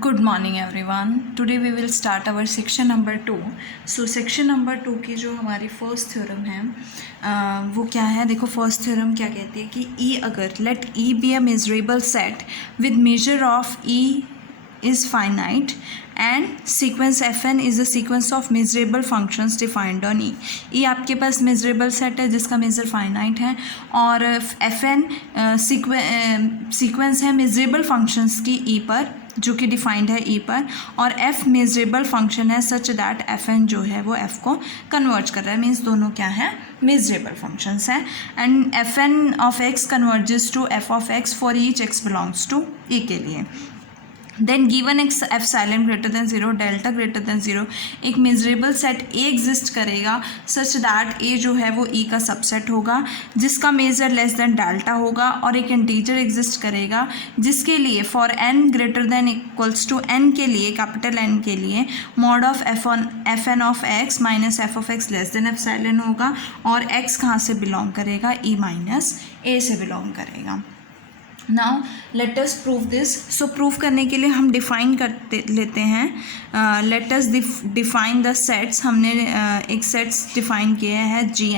Good morning everyone. Today we will start our section number 2. So section number 2 की जो हमारी first theorem है वो क्या है? देखो फर्स्ट थ्योरम क्या कहती है कि E अगर let E be a measurable set with measure of E is finite and sequence fn is a sequence of measurable functions defined on E. E आपके पास measurable set है जिसका measure finite है और fn sequence है measurable functions की E पर जो कि डिफाइंड है E पर, और f मेजरेबल फंक्शन है सच दैट fn जो है वो f को कन्वर्ज कर रहा है, मीन्स दोनों क्या है? मेजरेबल फंक्शंस हैं. And fn of x converges to f of x for each x belongs to E के लिए. Then given X epsilon greater than 0 delta greater than 0 एक मेजरेबल सेट ए एग्जिस्ट करेगा सच दैट ए जो है वो ई का subset होगा जिसका मेजर लेस देन डेल्टा होगा, और एक इंटीजर एग्जिस्ट करेगा जिसके लिए for N greater than equals to N के लिए, कैपिटल एन के लिए mod of F N of x minus F of x less than epsilon होगा, और एक्स कहाँ से बिलोंग करेगा? ई माइनस ए से बिलोंग करेगा. Now let us prove this. So prove करने के लिए हम डिफ़ाइन करते लेते हैं. Let us define the sets. हमने एक सेट्स डिफ़ाइन किए हैं जी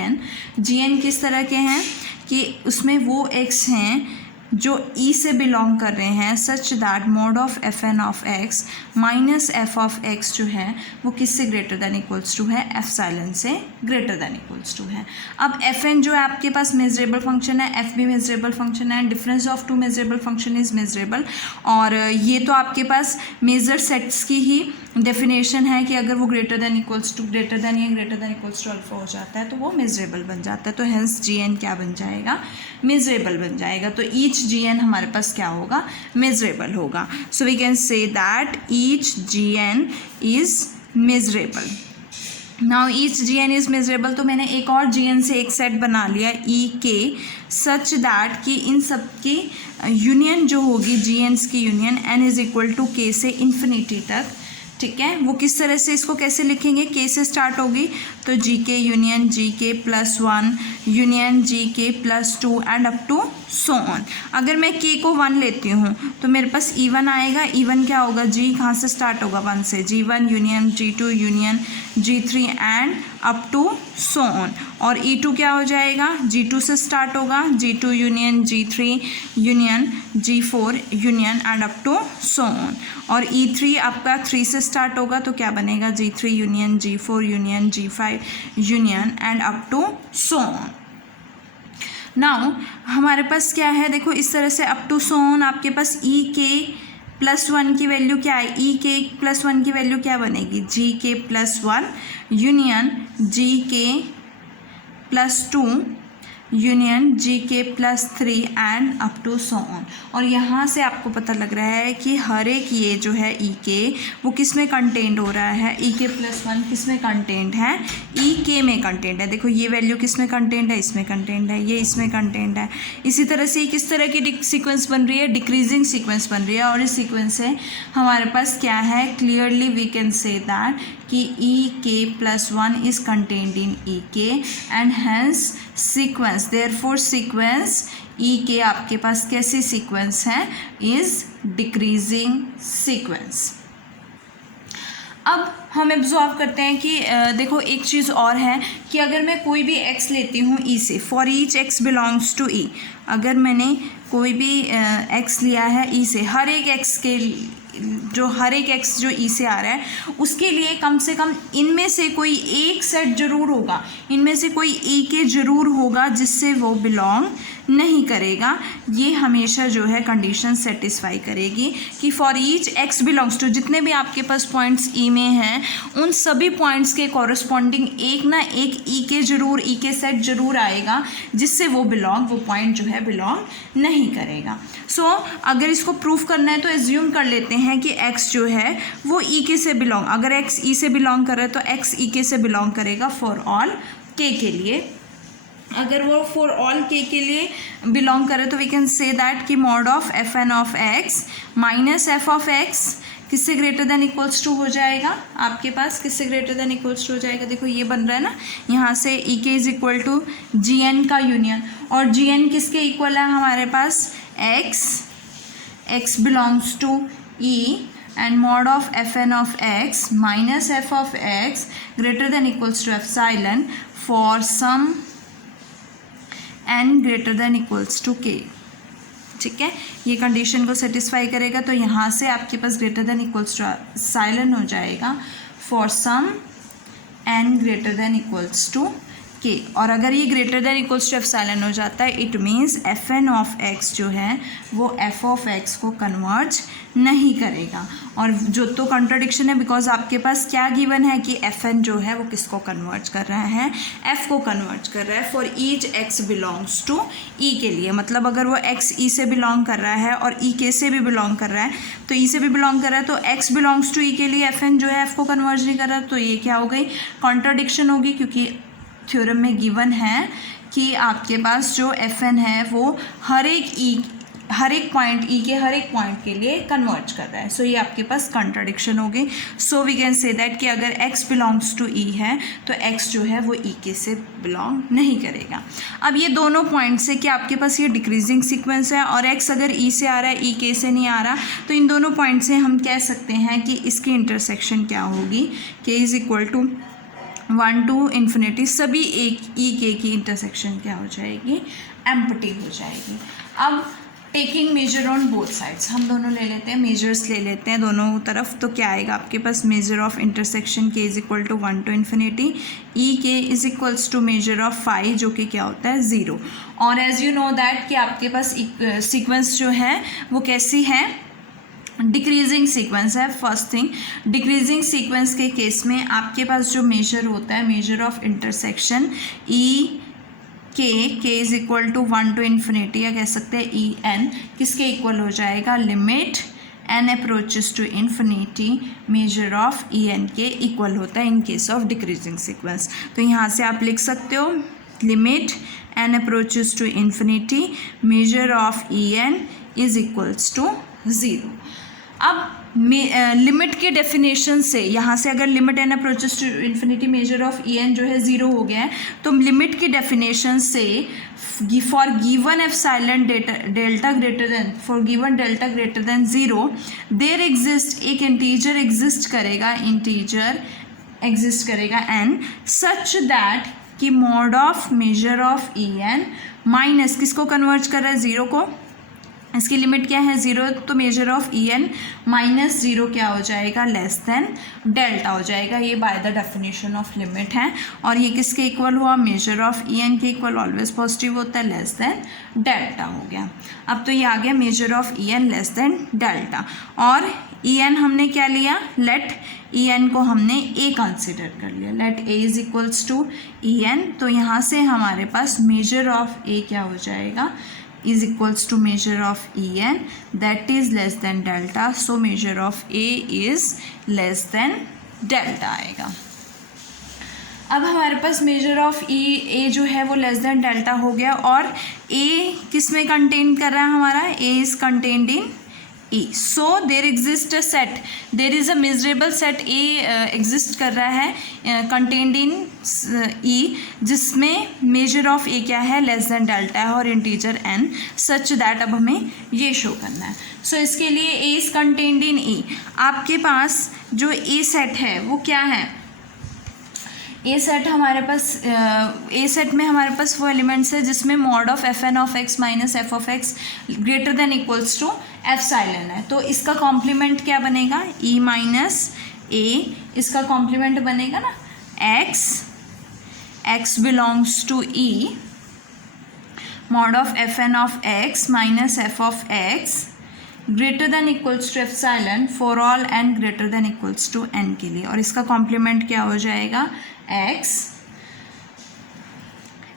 एन किस तरह के हैं कि उसमें वो एक्स हैं जो ई से बिलोंग कर रहे हैं such that mod of F N of x minus F of x जो है वो किससे ग्रेटर दैन इक्वल्स टू है? एप्सिलॉन से ग्रेटर दैन इक्वल्स टू है. अब एफ एन जो है आपके पास मेजरेबल फंक्शन है, एफ भी मेजरेबल फंक्शन है, difference of two measurable function is measurable, और ये तो आपके पास मेजर सेट्स की ही डेफिनेशन है कि अगर वो greater than equals to greater than या greater than equals to alpha हो जाता है तो वो मेजरेबल बन जाता है. तो हेंस जी एन क्या बन जाएगा? मेजरेबल बन जाएगा. तो ईच जी एन हमारे पास क्या होगा? मेजरेबल होगा. So we can say that each G N is measurable. Now each G N is measurable. तो मैंने एक और जी एन से एक सेट बना लिया ई के सच दैट कि इन सब की यूनियन जो होगी जी एन्स की union N is equal to K से इन्फिनिटी तक. ठीक है, वो किस तरह से इसको कैसे लिखेंगे? के से स्टार्ट होगी तो जी के union G K plus 1 union G K plus 2 and up to so on. अगर मैं के को 1 लेती हूँ तो मेरे पास E1 आएगा. E1 क्या होगा? जी कहाँ से स्टार्ट होगा? 1 से. G1 union G2 union G3 and up to so on. और E2 क्या हो जाएगा? G2 से स्टार्ट होगा. G2 union G3 union G4 union and up to so on. और E3 आपका 3 से स्टार्ट होगा तो क्या बनेगा? G3 union G4 union G5 union and up to so on. Now हमारे पास क्या है? देखो इस तरह से अप टू सो ऑन आपके पास ई के प्लस 1 की वैल्यू क्या है? ई के प्लस 1 की वैल्यू क्या बनेगी? जी K plus 1 union G K plus 2 union G K plus 3 and up to so on. और यहाँ से आपको पता लग रहा है कि हर एक ये जो है ई के वो किस में कंटेंट हो रहा है? ई के प्लस 1 किस में कंटेंट है? ई के में कंटेंट है. देखो ये वैल्यू किस में कंटेंट है? इसमें कंटेंट है, ये इसमें कंटेंट है. इसी तरह से किस तरह की सीक्वेंस बन रही है? डिक्रीजिंग सीक्वेंस बन रही है. और इस सीक्वेंस से हमारे पास क्या है? Clearly we can say that कि E k plus 1 is contained in E k and hence sequence, therefore sequence E k आपके पास कैसी सीक्वेंस है? Is decreasing sequence. अब हम एब्जॉर्व करते हैं कि देखो एक चीज़ और है कि अगर मैं कोई भी x लेती हूँ e से, for each x belongs to e, अगर मैंने कोई भी x लिया है e से, हर एक x के जो ई से आ रहा है उसके लिए कम से कम इनमें से कोई एक सेट ज़रूर होगा, इनमें से कोई ई के ज़रूर होगा जिससे वो बिलोंग नहीं करेगा. ये हमेशा जो है कंडीशन सेटिस्फाई करेगी कि for each x belongs to, जितने भी आपके पास पॉइंट्स ई में हैं उन सभी पॉइंट्स के कॉरस्पॉन्डिंग एक ना एक ई के सेट ज़रूर आएगा जिससे वो पॉइंट जो है बिलोंग नहीं करेगा. सो अगर इसको प्रूफ करना है तो एज्यूम कर लेते हैं कि x जो है वो ई के से बिलोंग, अगर x ई से बिलोंग कर रहा है तो x ई के से बिलोंग करेगा फॉर ऑल k के लिए. अगर वो फॉर ऑल के लिए बिलोंग करे तो वी कैन से दैट कि mod of F N of x minus F of X किससे ग्रेटर देन इक्वल्स टू हो जाएगा? आपके पास किससे ग्रेटर देन इक्वल्स टू हो जाएगा? देखो ये बन रहा है ना, यहाँ से E k is equal to G n का यूनियन, और जी एन किसके इक्वल है हमारे पास? X belongs to E and mod of fn of x minus f of x greater than equals to epsilon for some n greater than equals to k। ठीक है, ये condition को satisfy करेगा तो यहाँ से आपके पास greater than equals to epsilon हो जाएगा for some n greater than equals to k। और अगर ये greater than equals to epsilon हो जाता है it means f N of x जो है वो एफ ऑफ एक्स को कन्वर्ज नहीं करेगा। और जो तो कंट्राडिक्शन है बिकॉज आपके पास क्या गिवन है कि एफ एन जो है वो किसको कन्वर्ज कर रहा है, एफ को कन्वर्ज कर रहा है for each x belongs to E k लिए। मतलब अगर वो एक्स ई से बिलोंग कर रहा है और ई के से भी बिलोंग कर रहा है तो ई से भी बिलोंग कर रहा है तो x belongs to E k लिए एफ एन जो है एफ को कन्वर्ज नहीं कर रहा, तो ये क्या हो गई, कॉन्ट्राडिक्शन होगी। क्योंकि थ्योरम में गिवन है कि आपके पास जो एफ एन है वो हर एक पॉइंट ई के हर एक पॉइंट के लिए कन्वर्ज कर रहा है। सो ये आपके पास कॉन्ट्राडिक्शन हो गई। So we can say that कि अगर x बिलोंग्स टू ई है तो x जो है वो ई के से बिलोंग नहीं करेगा। अब ये दोनों पॉइंट से कि आपके पास ये डिक्रीजिंग सीक्वेंस है और x अगर ई से आ रहा है ई के से नहीं आ रहा, तो इन दोनों पॉइंट से हम कह सकते हैं कि इसकी इंटरसेक्शन क्या होगी, k is equal to 1 to infinity, सभी एक ई के की इंटरसेक्शन क्या हो जाएगी, एम्प्टी हो जाएगी। अब taking major on both sides, हम दोनों ले लेते हैं, मेजर्स ले लेते हैं दोनों तरफ, तो क्या आएगा आपके पास, measure of intersection k is equal to 1 to infinity, E के is equals to measure of phi जो कि क्या होता है 0। और एज यू नो दैट कि आपके पास सीक्वेंस जो है वो कैसी है, डिक्रीजिंग सीक्वेंस है। फर्स्ट थिंग, डिक्रीजिंग सीक्वेंस के केस में आपके पास जो मेजर होता है, मेजर ऑफ इंटरसेक्शन ई के is equal to 1 to infinity, या कह सकते हैं ई एन, किसके इक्वल हो जाएगा, limit N approaches to infinity measure of E N के इक्वल होता है in case of decreasing sequence. तो यहाँ से आप लिख सकते हो limit N approaches to infinity measure of E N is equals to 0। अब लिमिट के डेफिनेशन से यहाँ से अगर limit N approaches to infinity measure of E N जो है 0 हो गया है, तो लिमिट की डेफिनेशन से for given epsilon delta greater than, for given delta greater than 0 there exist, एक इंटीजर एग्जिस्ट करेगा एन सच दैट कि mod of measure of E N minus किसको कन्वर्ज कर रहा है, 0 को, इसकी लिमिट क्या है 0, तो measure of E N minus 0 क्या हो जाएगा, लेस देन डेल्टा हो जाएगा। ये by the definition of limit है। और ये किसके इक्वल हुआ, मेजर ऑफ ई एन के इक्वल, ऑलवेज पॉजिटिव होता है, लेस देन डेल्टा हो गया। अब तो ये आ गया measure of E N less than delta. और ई एन हमने क्या लिया, लेट ई एन को हमने ए कंसिडर कर लिया, let A is equals to E N. तो यहाँ से हमारे पास मेजर ऑफ ए क्या हो जाएगा, is equals to measure of En, that is less than delta, so measure of A is less than delta आएगा। अब हमारे पास मेजर ऑफ ए जो है वो लेस देन डेल्टा हो गया। और ए किस में कंटेन कर रहा है हमारा, A is contained in E. So there exists a set, there is a measurable set A exist कर रहा है contained in E, जिसमें measure of A क्या है, less than delta है और integer n such that, अब हमें ये शो करना है। So इसके लिए A is contained in E। आपके पास जो A सेट है वो क्या है, ए सेट हमारे पास, ए सेट में हमारे पास वो एलिमेंट्स है जिसमें mod of F N of x minus F of X greater than equals to epsilon है। तो इसका कॉम्प्लीमेंट क्या बनेगा, ई माइनस ए, इसका कॉम्प्लीमेंट बनेगा ना X belongs to E mod of F N of x minus F of X greater than equals to epsilon for all N greater than equals to N के लिए। और इसका complement क्या हो जाएगा,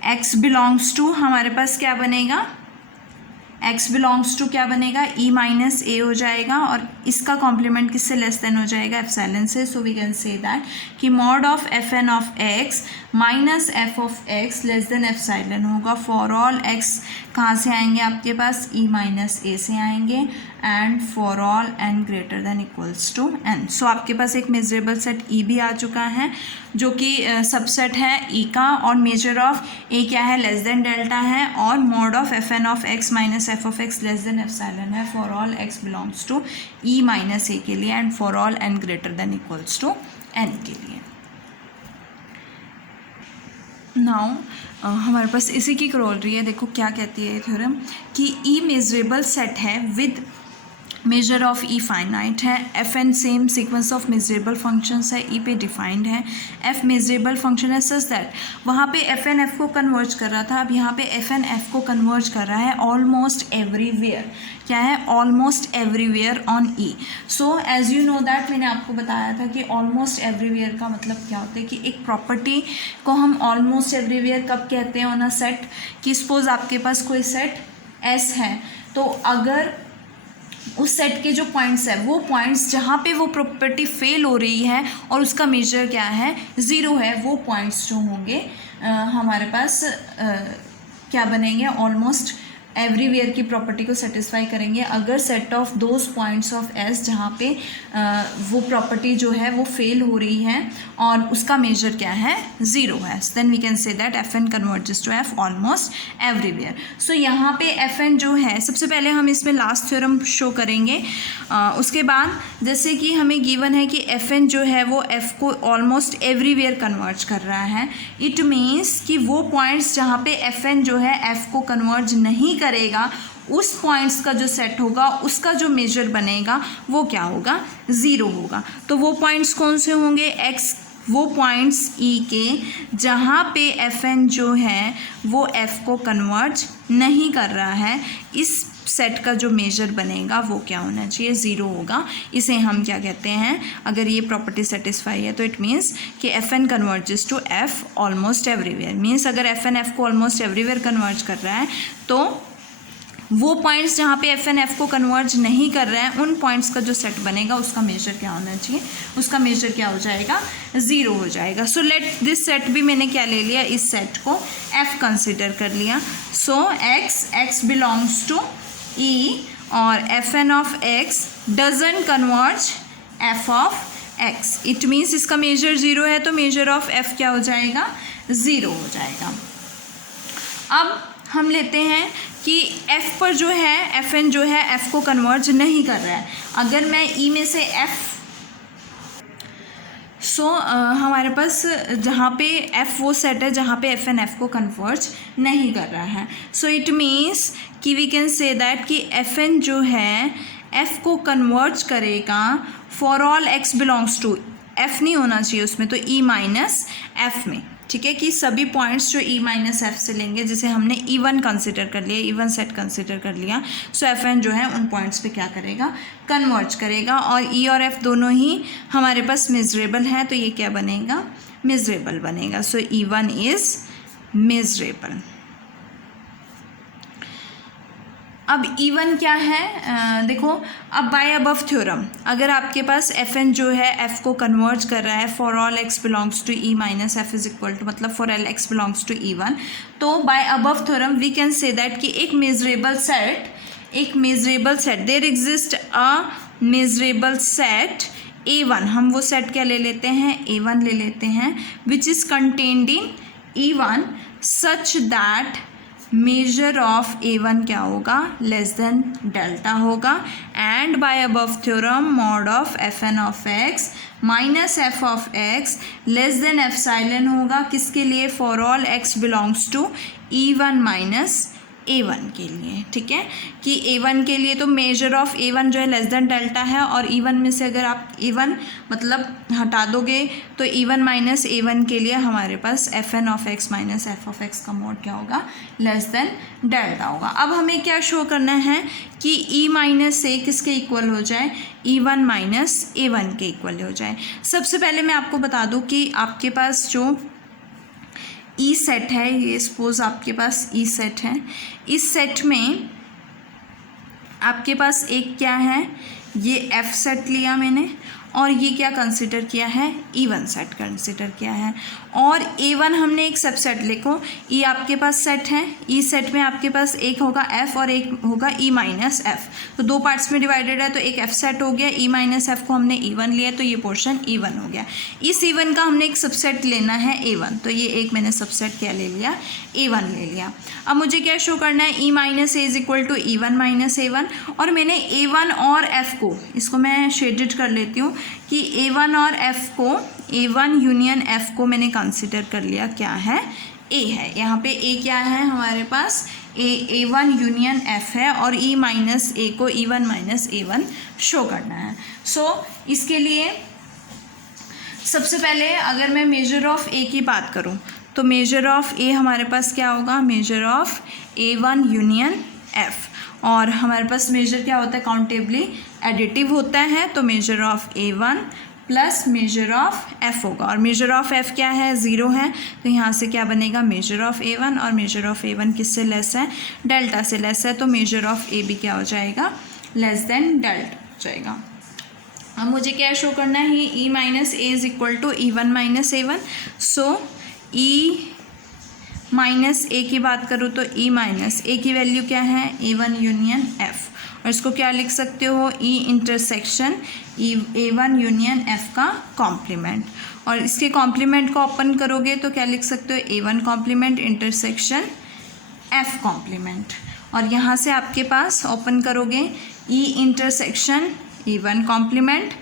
एक्स बिलोंग्स टू, हमारे पास क्या बनेगा, एक्स बिलोंग्स टू क्या बनेगा, ई माइनस ए हो जाएगा। और इसका कॉम्प्लीमेंट किससे लेस देन हो जाएगा, एप्सिलॉन से। So we can say that कि mod of F N of x minus F of x less than epsilon होगा फॉर ऑल एक्स, कहाँ से आएंगे आपके पास, ई माइनस ए से आएंगे, and for all n greater than equals to n। So आपके पास एक मेजरेबल सेट E भी आ चुका है जो कि सबसेट है E का, और मेजर ऑफ A क्या है, लेस देन डेल्टा है, और mod of fn of x minus f of x less than epsilon है for all x belongs to E minus A के लिए and for all n greater than equals to n के लिए। Now हमारे पास इसी की क्रोलरी है। देखो क्या कहती है थ्योरम कि E मेजरेबल सेट है with measure of E finite है, f n same sequence of measurable functions है, E पे डिफाइंड है, F मेजरेबल फंक्शन है सच दैट, वहाँ पे एफ एन एफ को कन्वर्ज कर रहा था, अब यहाँ पे एफ एन एफ को कन्वर्ज कर रहा है ऑलमोस्ट एवरीवेयर। क्या है, almost everywhere on E। So as you know that, मैंने आपको बताया था कि ऑलमोस्ट एवरीवेयर का मतलब क्या होता है कि एक प्रॉपर्टी को हम ऑलमोस्ट एवरीवेयर कब कहते हैं ऑन अ सेट, कि सपोज आपके पास कोई सेट S है, तो अगर उस सेट के जो पॉइंट्स है वो पॉइंट्स जहाँ पे वो प्रॉपर्टी फेल हो रही है और उसका मेजर क्या है, ज़ीरो है, वो पॉइंट्स जो होंगे हमारे पास क्या बनेंगे, ऑलमोस्ट एवरीवेयर की प्रॉपर्टी को सेटिस्फाई करेंगे अगर set of those points of S जहाँ पे वो प्रॉपर्टी जो है वो फेल हो रही है और उसका मेजर क्या है, ज़ीरो है, then we can say that f N converges to F almost everywhere. So यहाँ पे एफ एन जो है, सबसे पहले हम इसमें लास्ट थ्योरम शो करेंगे, उसके बाद जैसे कि हमें गिवन है कि एफ एन जो है वो एफ को ऑलमोस्ट एवरीवेयर कन्वर्ज कर रहा है, इट मीन्स कि वो पॉइंट्स जहाँ पे एफ एन जो है एफ को कन्वर्ज नहीं करेगा, उस पॉइंट्स का जो सेट होगा उसका जो मेजर बनेगा वो क्या होगा, ज़ीरो होगा। तो वो पॉइंट्स कौन से होंगे, एक्स, वो पॉइंट्स E के जहाँ पे एफ एन जो है वो एफ को कन्वर्ज नहीं कर रहा है, इस सेट का जो मेजर बनेगा वो क्या होना चाहिए, ज़ीरो होगा। इसे हम क्या कहते हैं, अगर ये प्रॉपर्टी सेटिस्फाई है तो इट मीन्स कि F N converges to F almost everywhere. Means अगर एफ एन एफ को ऑलमोस्ट एवरीवेयर कन्वर्ज कर रहा है तो वो पॉइंट्स जहाँ पे एफ एन एफ को कन्वर्ज नहीं कर रहे हैं, उन पॉइंट्स का जो सेट बनेगा उसका मेजर क्या होना चाहिए, उसका मेजर क्या हो जाएगा, ज़ीरो हो जाएगा। सो लेट दिस सेट भी मैंने क्या ले लिया, इस सेट को एफ कंसिडर कर लिया। So X belongs to E और F N of X doesn't converge F of X, it means इसका मेजर ज़ीरो है तो मेजर ऑफ एफ क्या हो जाएगा, ज़ीरो हो जाएगा। अब हम लेते हैं कि f पर जो है एफ एन जो है f को कन्वर्ज नहीं कर रहा है। अगर मैं E में से f, हमारे पास जहाँ पे f वो सेट है जहाँ पे एफ एन एफ को कन्वर्ज नहीं कर रहा है, सो इट मीन्स कि वी कैन से दैट कि एफ एन जो है f को कन्वर्ज करेगा for all x belongs to, f नहीं होना चाहिए उसमें, तो E माइनस एफ में, ठीक है, कि सभी पॉइंट्स जो E माइनस एफ से लेंगे, जैसे हमने E1 कंसिडर कर लिया, E1 सेट कंसिडर कर लिया, सो एफ एन जो है उन पॉइंट्स पे क्या करेगा, कन्वर्ज करेगा, और E और F दोनों ही हमारे पास मेजरेबल है, तो ये क्या बनेगा, मेजरेबल बनेगा। सो E1 इज़ मेजरेबल। अब E1 क्या है, देखो अब बाय अबव थ्योरम, अगर आपके पास एफ एन जो है एफ को कन्वर्ज कर रहा है for all x belongs to E minus f is equal to, मतलब for all x belongs to E1, तो by above theorem we can say that कि एक measurable set there exist a measurable set A1, हम वो set क्या ले लेते हैं, A1 ले लेते हैं, which is contained in E1 such that measure of A1 क्या होगा, लेस देन डेल्टा होगा, and by above theorem mod of F N of x minus F of x less than epsilon होगा, किसके लिए, for all x belongs to E1 minus A1 के लिए, ठीक है, कि A1 के लिए तो मेजर ऑफ A1 जो है लेस देन डेल्टा है, और E1 में से अगर आप E1 मतलब हटा दोगे तो E1 माइनस A1 के लिए हमारे पास f N of x minus F of x का मोड क्या होगा, लेस देन डेल्टा होगा। अब हमें क्या शो करना है कि E माइनस ए किसके इक्वल हो जाए, E1 माइनस A1 के इक्वल हो जाए। सबसे पहले मैं आपको बता दूँ कि आपके पास जो E सेट है, ये सपोज आपके पास E सेट है, इस सेट में आपके पास एक क्या है, ये F सेट लिया मैंने, और ये क्या कंसिडर किया है, इवन सेट कंसिडर किया है। और A1 हमने एक सबसेट, लिखो E आपके पास सेट है, E सेट में आपके पास एक होगा F और एक होगा E माइनस F, तो दो पार्ट्स में डिवाइडेड है तो एक F सेट हो गया, E माइनस F को हमने E1 लिया तो ये पोर्शन E1 हो गया। इस E1 का हमने एक सबसेट लेना है A1, तो ये एक मैंने सबसेट क्या ले लिया, A1 ले लिया। अब मुझे क्या शो करना है, E minus A is equal to E1 minus A1, और मैंने A1 और F को, इसको मैं शेडेड कर लेती हूँ कि A1 और F को, A1 यूनियन F को मैंने कंसिडर कर लिया क्या है, A है। यहाँ पे A क्या है हमारे पास, A1 यूनियन F है, और E माइनस A को E1 माइनस A1 शो करना है। सो इसके लिए सबसे पहले अगर मैं मेजर ऑफ A की बात करूँ तो मेजर ऑफ A हमारे पास क्या होगा, major of A1 union F, और हमारे पास मेजर क्या होता है, काउंटेबली एडिटिव होता है, तो measure of A1 plus measure of F होगा, और मेजर ऑफ F क्या है, 0 है, तो यहाँ से क्या बनेगा, मेजर ऑफ A1, और मेजर ऑफ A1 किससे लेस है, डेल्टा से लेस है, तो मेजर ऑफ A भी क्या हो जाएगा, लेस देन डेल्टा हो जाएगा। अब मुझे क्या शो करना है, E minus A is equal to E1 minus A1, so E minus A की बात करूँ तो E माइनस A की वैल्यू क्या है, A1 यूनियन F, और इसको क्या लिख सकते हो, E intersection A1 union F का कॉम्प्लीमेंट, और इसके कॉम्प्लीमेंट को ओपन करोगे तो क्या लिख सकते हो, A1 complement intersection F complement, और यहाँ से आपके पास ओपन करोगे E intersection A1 complement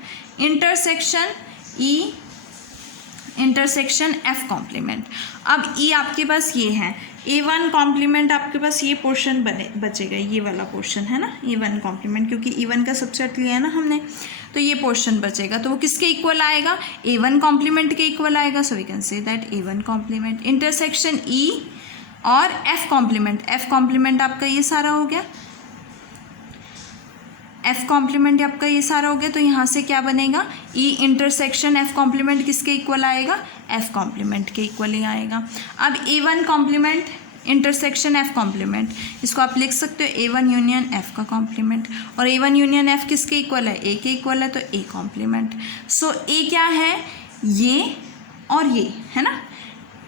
intersection E intersection F complement. अब E आपके पास ये है, A1 कॉम्प्लीमेंट आपके पास ये पोर्शन बचेगा, ये वाला पोर्शन है ना, A1 कॉम्प्लीमेंट, क्योंकि E1 का सबसेट लिया है ना हमने, तो ये पोर्शन बचेगा, तो वो किसके इक्वल आएगा, A1 कॉम्प्लीमेंट के इक्वल आएगा। So we can say that A1 complement intersection E और F कॉम्प्लीमेंट आपका ये सारा हो गया, F कॉम्प्लीमेंट आपका ये सारा हो गया, तो यहाँ से क्या बनेगा, E इंटरसेक्शन F कॉम्प्लीमेंट किसके इक्वल आएगा, F कॉम्प्लीमेंट के इक्वल ही आएगा। अब A1 complement intersection F complement, इसको आप लिख सकते हो A1 यूनियन F का कॉम्प्लीमेंट, और A1 यूनियन F किसके इक्वल है, A के इक्वल है, तो A कॉम्प्लीमेंट। सो A क्या है, ये और ये है ना,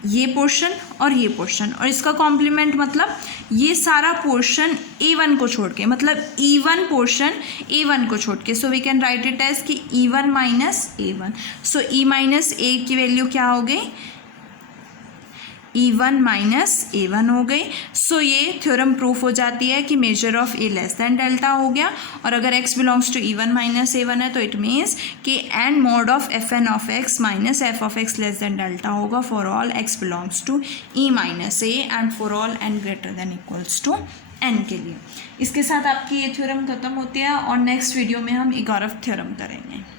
ये पोर्शन और ये पोर्शन, और इसका कॉम्प्लीमेंट मतलब ये सारा पोर्शन A1 को छोड़ के, मतलब E1 पोर्शन A1 को छोड़ के, so we can write it as कि E1 minus A1। So E minus A की वैल्यू क्या हो गई, E1 माइनस A1 हो गई। सो ये थ्योरम प्रूफ हो जाती है कि measure of A less than delta हो गया, और अगर x belongs to E1 minus A1 है तो इट मीन्स कि and mod of Fn of x minus f of x less than delta होगा for all x belongs to E minus A and for all n greater than equals to n के लिए। इसके साथ आपकी ये theorem खत्म होती है, और नेक्स्ट वीडियो में हम इगारफ थ्योरम करेंगे।